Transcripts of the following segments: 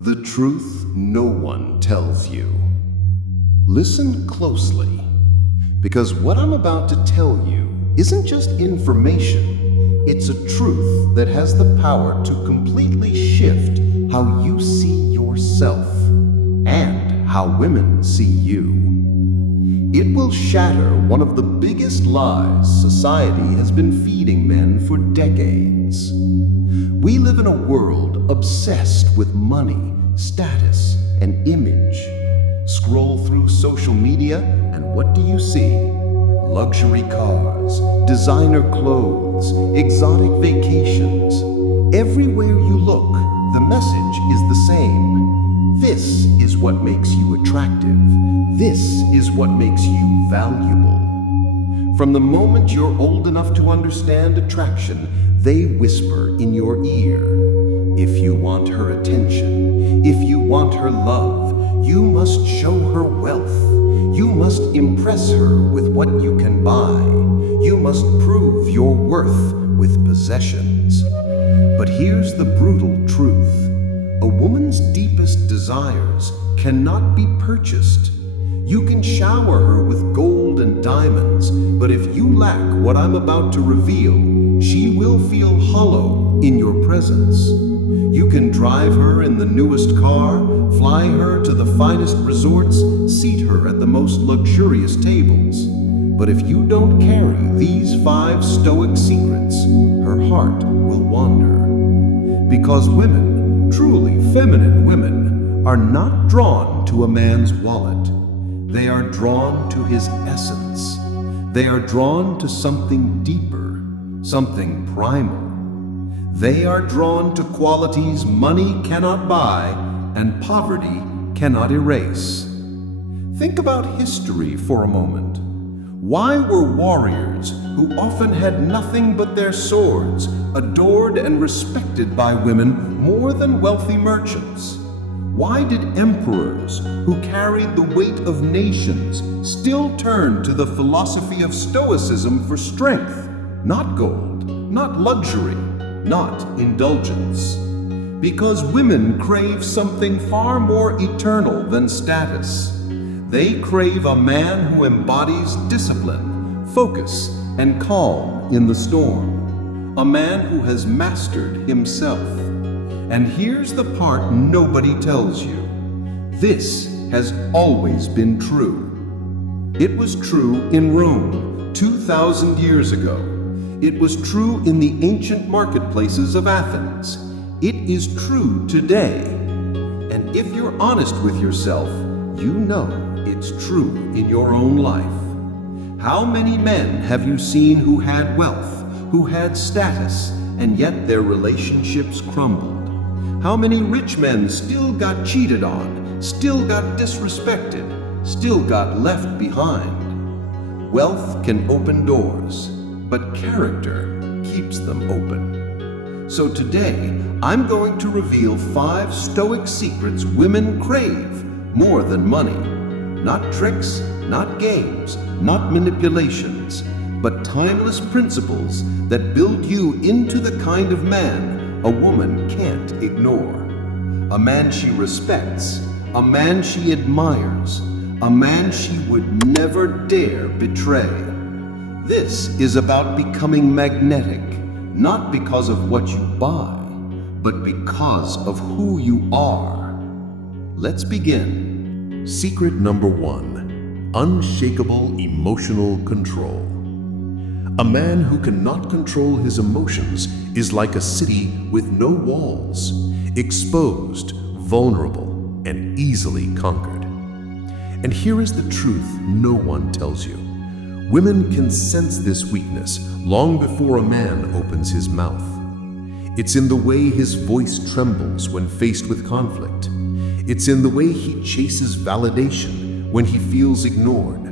The truth no one tells you. Listen closely, because what I'm about to tell you isn't just information, it's a truth that has the power to completely shift how you see yourself and how women see you. It will shatter one of the biggest lies society has been feeding men for decades. We live in a world obsessed with money, status, and image. Scroll through social media, and what do you see? Luxury cars, designer clothes, exotic vacations. Everywhere you look, the message is the same. This is what makes you attractive. This is what makes you valuable. From the moment you're old enough to understand attraction, they whisper in your ear. If you want her attention, if you want her love, you must show her wealth. You must impress her with what you can buy. You must prove your worth with possessions. But here's the brutal truth. A woman's deepest desires cannot be purchased. You can shower her with gold and diamonds, but if you lack what I'm about to reveal, she will feel hollow in your presence. You can drive her in the newest car, fly her to the finest resorts, seat her at the most luxurious tables. But if you don't carry these 5 Stoic secrets, her heart will wander. Because women, truly feminine women, are not drawn to a man's wallet. They are drawn to his essence. They are drawn to something deeper, something primal. They are drawn to qualities money cannot buy and poverty cannot erase. Think about history for a moment. Why were warriors, who often had nothing but their swords, adored and respected by women more than wealthy merchants? Why did emperors, who carried the weight of nations, still turn to the philosophy of Stoicism for strength, not gold, not luxury, not indulgence? Because women crave something far more eternal than status. They crave a man who embodies discipline, focus, and calm in the storm. A man who has mastered himself. And here's the part nobody tells you. This has always been true. It was true in Rome 2,000 years ago. It was true in the ancient marketplaces of Athens. It is true today. And if you're honest with yourself, you know it's true in your own life. How many men have you seen who had wealth, who had status, and yet their relationships crumbled? How many rich men still got cheated on, still got disrespected, still got left behind? Wealth can open doors, but character keeps them open. So today, I'm going to reveal 5 Stoic secrets women crave more than money. Not tricks, not games, not manipulations, but timeless principles that build you into the kind of man a woman can't ignore. A man she respects, a man she admires, a man she would never dare betray. This is about becoming magnetic, not because of what you buy, but because of who you are. Let's begin. Secret number 1, unshakable emotional control. A man who cannot control his emotions is like a city with no walls, exposed, vulnerable, and easily conquered. And here is the truth no one tells you. Women can sense this weakness long before a man opens his mouth. It's in the way his voice trembles when faced with conflict. It's in the way he chases validation when he feels ignored.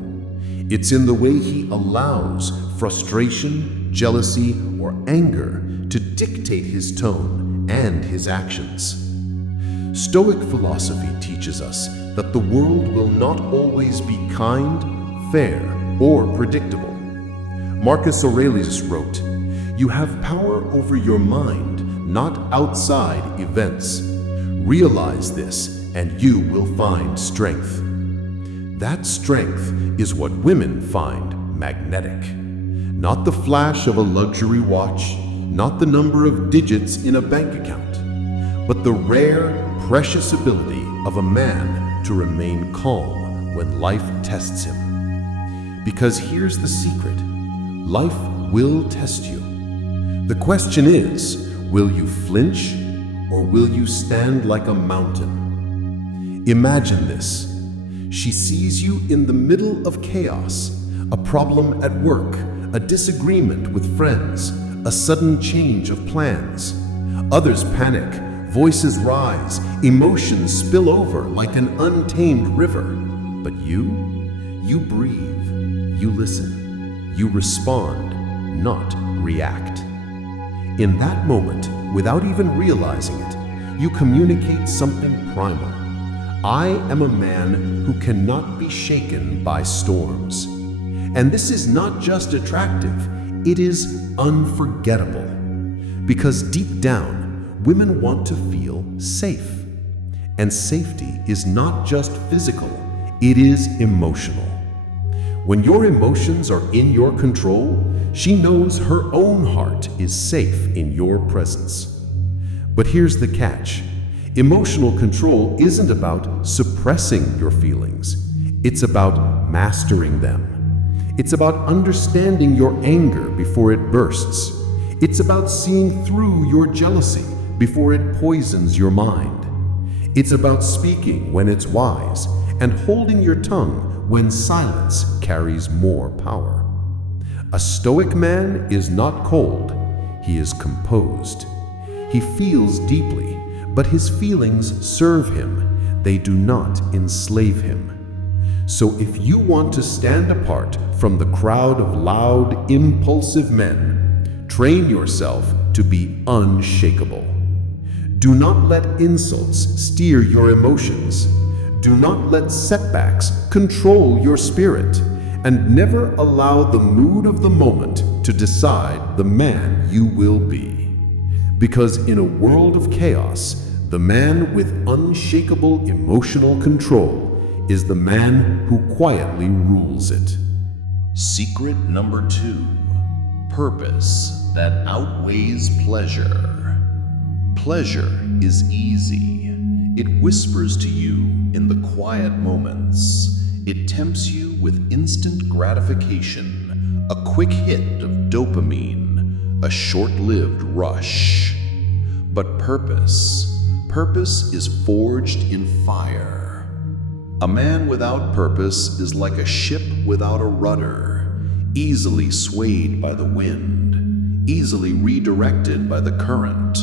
It's in the way he allows frustration, jealousy, or anger to dictate his tone and his actions. Stoic philosophy teaches us that the world will not always be kind, fair, or predictable. Marcus Aurelius wrote, "You have power over your mind, not outside events. Realize this, and you will find strength. That strength is what women find magnetic. Not the flash of a luxury watch, not the number of digits in a bank account, but the rare, precious ability of a man to remain calm when life tests him. Because here's the secret: life will test you. The question is, will you flinch or will you stand like a mountain? Imagine this. She sees you in the middle of chaos, a problem at work, a disagreement with friends, a sudden change of plans. Others panic, voices rise, emotions spill over like an untamed river. But you breathe, you listen, you respond, not react. In that moment, without even realizing it, you communicate something primal. I am a man who cannot be shaken by storms. And this is not just attractive, it is unforgettable. Because deep down, women want to feel safe. And safety is not just physical, it is emotional. When your emotions are in your control, she knows her own heart is safe in your presence. But here's the catch. Emotional control isn't about suppressing your feelings. It's about mastering them. It's about understanding your anger before it bursts. It's about seeing through your jealousy before it poisons your mind. It's about speaking when it's wise and holding your tongue when silence carries more power. A Stoic man is not cold, he is composed. He feels deeply, but his feelings serve him. They do not enslave him. So if you want to stand apart from the crowd of loud, impulsive men, train yourself to be unshakable. Do not let insults steer your emotions. Do not let setbacks control your spirit. And never allow the mood of the moment to decide the man you will be. Because in a world of chaos, the man with unshakable emotional control is the man who quietly rules it. Secret number 2. Purpose that outweighs pleasure. Pleasure is easy. It whispers to you in the quiet moments. It tempts you with instant gratification, a quick hit of dopamine, a short-lived rush. But purpose is forged in fire. A man without purpose is like a ship without a rudder, easily swayed by the wind, easily redirected by the current,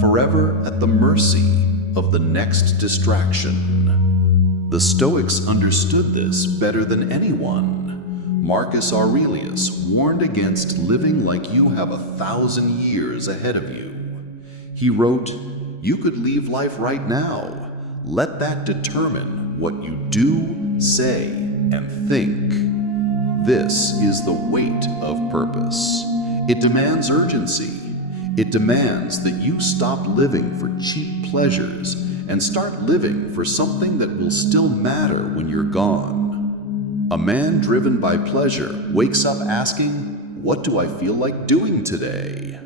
forever at the mercy of the next distraction. The Stoics understood this better than anyone. Marcus Aurelius warned against living like you have 1,000 years ahead of you. He wrote, "You could leave life right now. Let that determine what you do, say, and think." This is the weight of purpose. It demands urgency. It demands that you stop living for cheap pleasures and start living for something that will still matter when you're gone. A man driven by pleasure wakes up asking, "What do I feel like doing today?"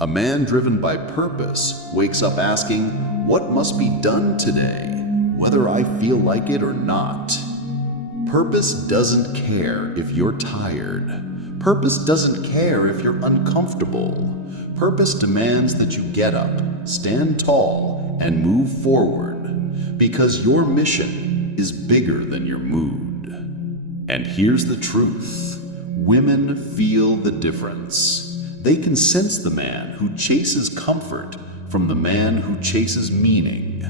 A man driven by purpose wakes up asking, "What must be done today, whether I feel like it or not?" Purpose doesn't care if you're tired. Purpose doesn't care if you're uncomfortable. Purpose demands that you get up, stand tall, and move forward, because your mission is bigger than your mood. And here's the truth. Women feel the difference. They can sense the man who chases comfort from the man who chases meaning.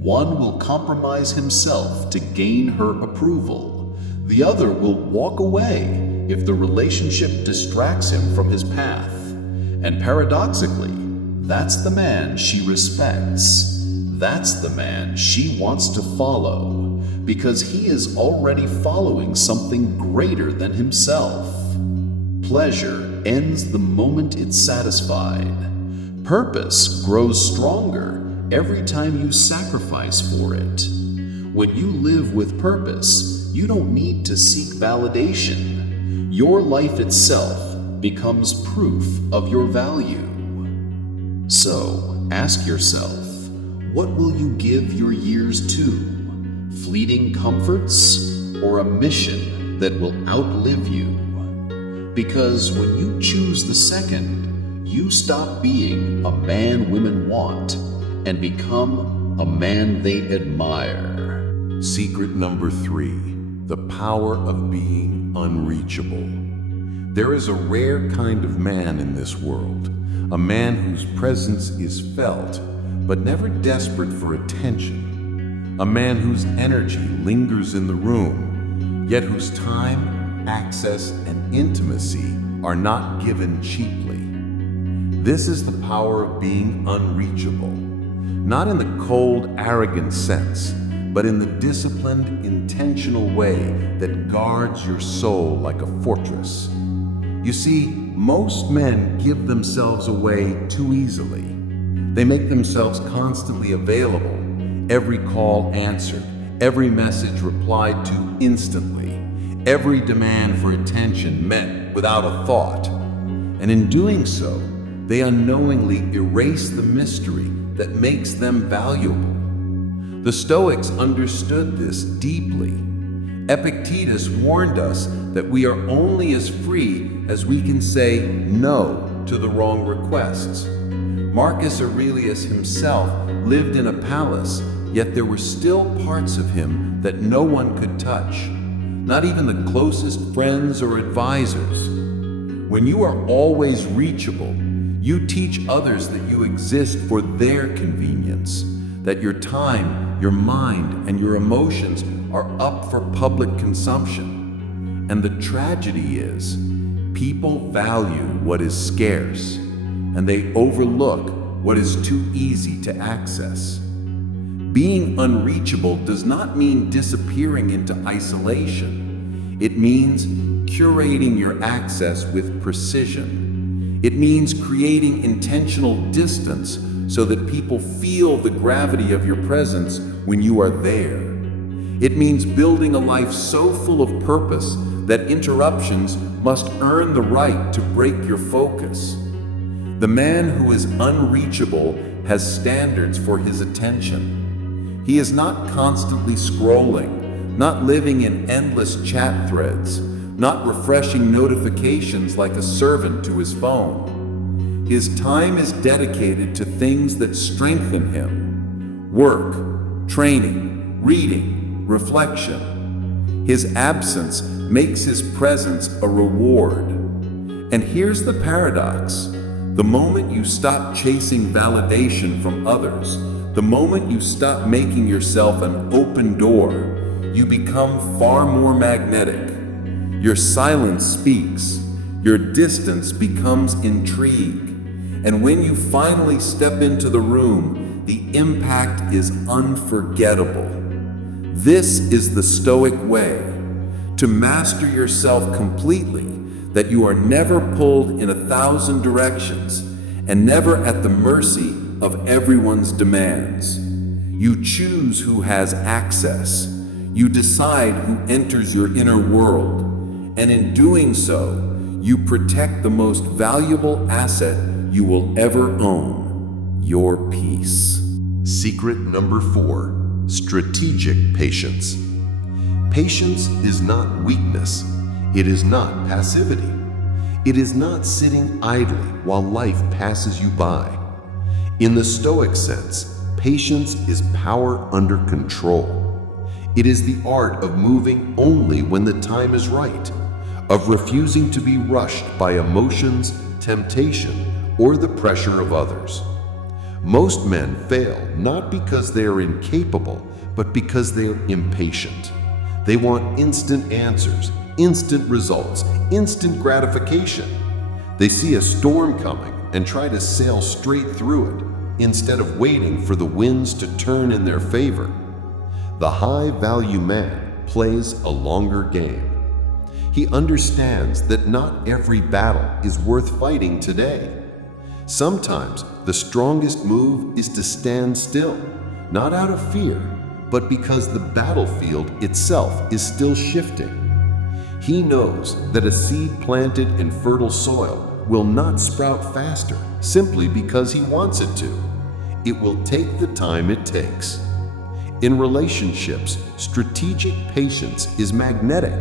One will compromise himself to gain her approval. The other will walk away if the relationship distracts him from his path. And paradoxically, that's the man she respects. That's the man she wants to follow, because he is already following something greater than himself. Pleasure ends the moment it's satisfied. Purpose grows stronger every time you sacrifice for it. When you live with purpose, you don't need to seek validation. Your life itself becomes proof of your value. So, ask yourself, what will you give your years to? Fleeting comforts or a mission that will outlive you? Because when you choose the second, you stop being a man women want and become a man they admire. Secret number 3, the power of being unreachable. There is a rare kind of man in this world, a man whose presence is felt, but never desperate for attention. A man whose energy lingers in the room, yet whose time, access, and intimacy are not given cheaply. This is the power of being unreachable, not in the cold, arrogant sense, but in the disciplined, intentional way that guards your soul like a fortress. You see, most men give themselves away too easily. They make themselves constantly available, every call answered, every message replied to instantly, every demand for attention met without a thought. And in doing so, they unknowingly erase the mystery that makes them valuable. The Stoics understood this deeply. Epictetus warned us that we are only as free as we can say no to the wrong requests. Marcus Aurelius himself lived in a palace, yet there were still parts of him that no one could touch, not even the closest friends or advisors. When you are always reachable, you teach others that you exist for their convenience, that your time, your mind, and your emotions are up for public consumption. And the tragedy is, people value what is scarce, and they overlook what is too easy to access. Being unreachable does not mean disappearing into isolation. It means curating your access with precision. It means creating intentional distance so that people feel the gravity of your presence when you are there. It means building a life so full of purpose that interruptions must earn the right to break your focus. The man who is unreachable has standards for his attention. He is not constantly scrolling, not living in endless chat threads, not refreshing notifications like a servant to his phone. His time is dedicated to things that strengthen him: work, training, reading, reflection. His absence makes his presence a reward. And here's the paradox. The moment you stop chasing validation from others, the moment you stop making yourself an open door, you become far more magnetic. Your silence speaks. Your distance becomes intrigue. And when you finally step into the room, the impact is unforgettable. This is the Stoic way: to master yourself completely, that you are never pulled in 1,000 directions and never at the mercy of everyone's demands. You choose who has access. You decide who enters your inner world. And in doing so, you protect the most valuable asset you will ever own: your peace. Secret number 4, strategic patience. Patience is not weakness. It is not passivity. It is not sitting idly while life passes you by. In the Stoic sense, patience is power under control. It is the art of moving only when the time is right, of refusing to be rushed by emotions, temptation, or the pressure of others. Most men fail not because they are incapable, but because they are impatient. They want instant answers, instant results, instant gratification. They see a storm coming and try to sail straight through it, instead of waiting for the winds to turn in their favor. The high-value man plays a longer game. He understands that not every battle is worth fighting today. Sometimes the strongest move is to stand still, not out of fear, but because the battlefield itself is still shifting. He knows that a seed planted in fertile soil will not sprout faster simply because he wants it to. It will take the time it takes. In relationships, strategic patience is magnetic.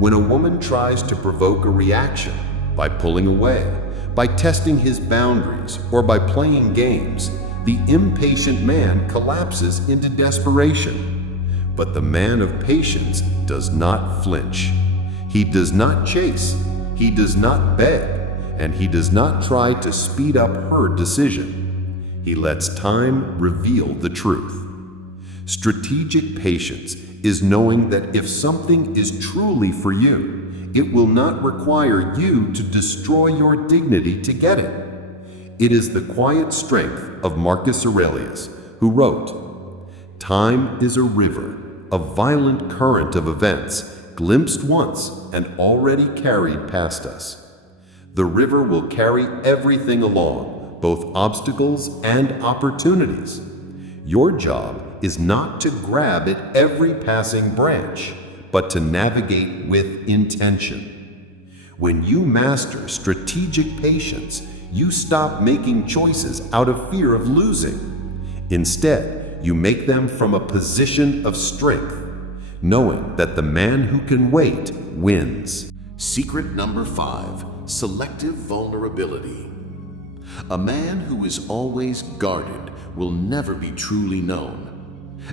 When a woman tries to provoke a reaction by pulling away, by testing his boundaries, or by playing games, the impatient man collapses into desperation. But the man of patience does not flinch. He does not chase, he does not beg, and he does not try to speed up her decision. He lets time reveal the truth. Strategic patience is knowing that if something is truly for you, it will not require you to destroy your dignity to get it. It is the quiet strength of Marcus Aurelius, who wrote, "Time is a river, a violent current of events, glimpsed once and already carried past us. The river will carry everything along, both obstacles and opportunities. Your job is not to grab at every passing branch, but to navigate with intention. When you master strategic patience, you stop making choices out of fear of losing. Instead, you make them from a position of strength, knowing that the man who can wait wins." Secret number 5, selective vulnerability. A man who is always guarded will never be truly known,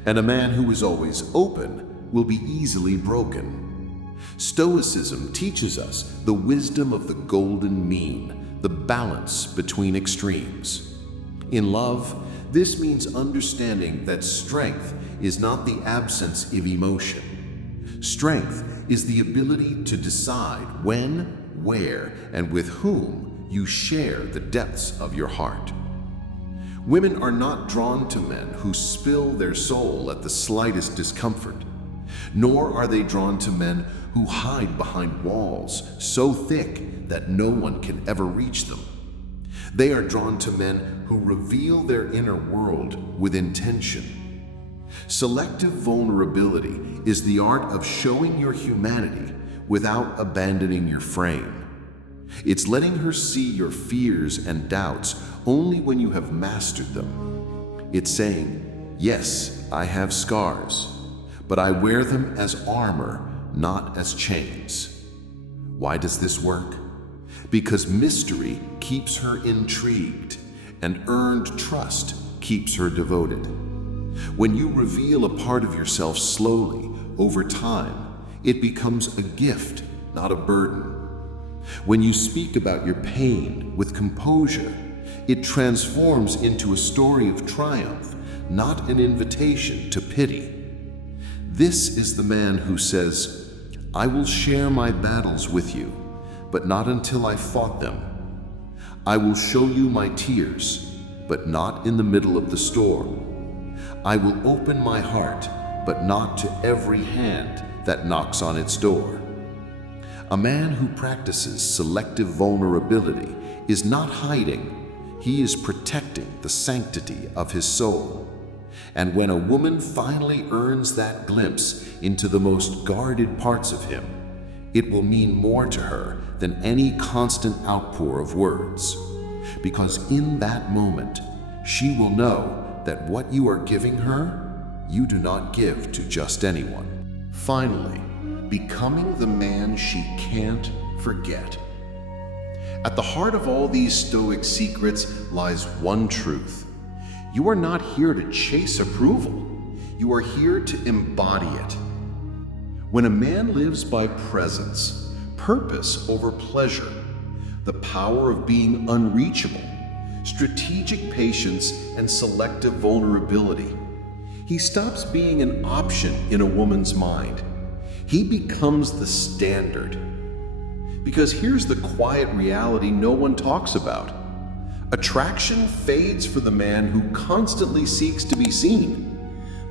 and a man who is always open will be easily broken. Stoicism teaches us the wisdom of the golden mean, the balance between extremes. In love, this means understanding that strength is not the absence of emotion. Strength is the ability to decide when, where, and with whom you share the depths of your heart. Women are not drawn to men who spill their soul at the slightest discomfort, nor are they drawn to men who hide behind walls so thick that no one can ever reach them. They are drawn to men who reveal their inner world with intention. Selective vulnerability is the art of showing your humanity without abandoning your frame. It's letting her see your fears and doubts only when you have mastered them. It's saying, "Yes, I have scars, but I wear them as armor, not as chains." Why does this work? Because mystery keeps her intrigued, and earned trust keeps her devoted. When you reveal a part of yourself slowly, over time, it becomes a gift, not a burden. When you speak about your pain with composure, it transforms into a story of triumph, not an invitation to pity. This is the man who says, "I will share my battles with you, but not until I've fought them. I will show you my tears, but not in the middle of the storm. I will open my heart, but not to every hand that knocks on its door." A man who practices selective vulnerability is not hiding, he is protecting the sanctity of his soul. And when a woman finally earns that glimpse into the most guarded parts of him, it will mean more to her than any constant outpour of words. Because in that moment, she will know that what you are giving her, you do not give to just anyone. Finally, becoming the man she can't forget. At the heart of all these Stoic secrets lies one truth. You are not here to chase approval. You are here to embody it. When a man lives by presence, purpose over pleasure, the power of being unreachable, strategic patience, and selective vulnerability, he stops being an option in a woman's mind. He becomes the standard. Because here's the quiet reality no one talks about. Attraction fades for the man who constantly seeks to be seen,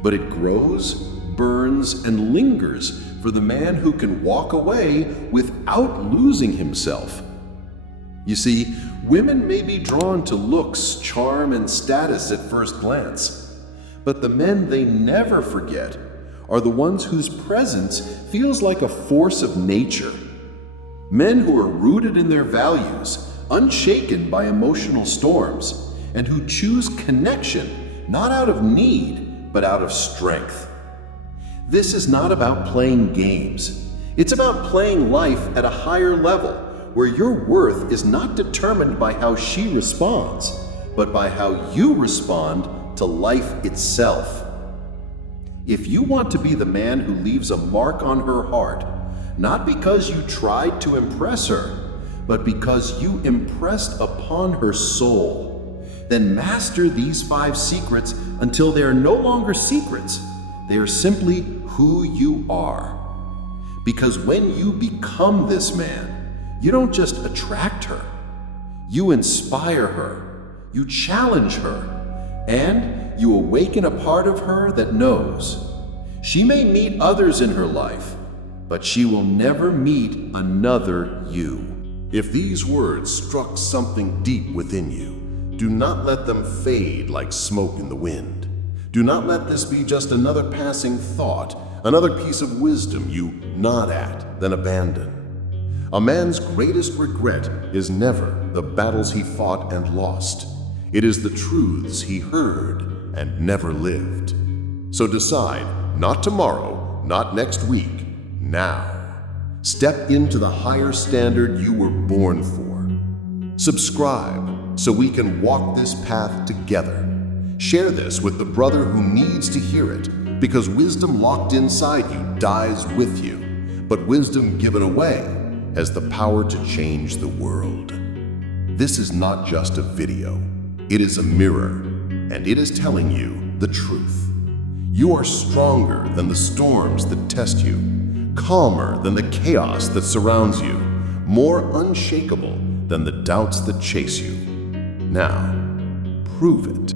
but it grows, burns, and lingers for the man who can walk away without losing himself. You see, women may be drawn to looks, charm, and status at first glance, but the men they never forget are the ones whose presence feels like a force of nature. Men who are rooted in their values, unshaken by emotional storms, and who choose connection not out of need, but out of strength. This is not about playing games. It's about playing life at a higher level, where your worth is not determined by how she responds, but by how you respond to life itself. If you want to be the man who leaves a mark on her heart, not because you tried to impress her, but because you impressed upon her soul, then master these 5 secrets until they are no longer secrets. They are simply who you are. Because when you become this man, you don't just attract her. You inspire her, you challenge her, and you awaken a part of her that knows. She may meet others in her life, but she will never meet another you. If these words struck something deep within you, do not let them fade like smoke in the wind. Do not let this be just another passing thought, another piece of wisdom you nod at, then abandon. A man's greatest regret is never the battles he fought and lost. It is the truths he heard and never lived. So decide, not tomorrow, not next week, now. Step into the higher standard you were born for. Subscribe so we can walk this path together. Share this with the brother who needs to hear it, because wisdom locked inside you dies with you, but wisdom given away has the power to change the world. This is not just a video. It is a mirror, and it is telling you the truth. You are stronger than the storms that test you, calmer than the chaos that surrounds you, more unshakable than the doubts that chase you. Now, prove it.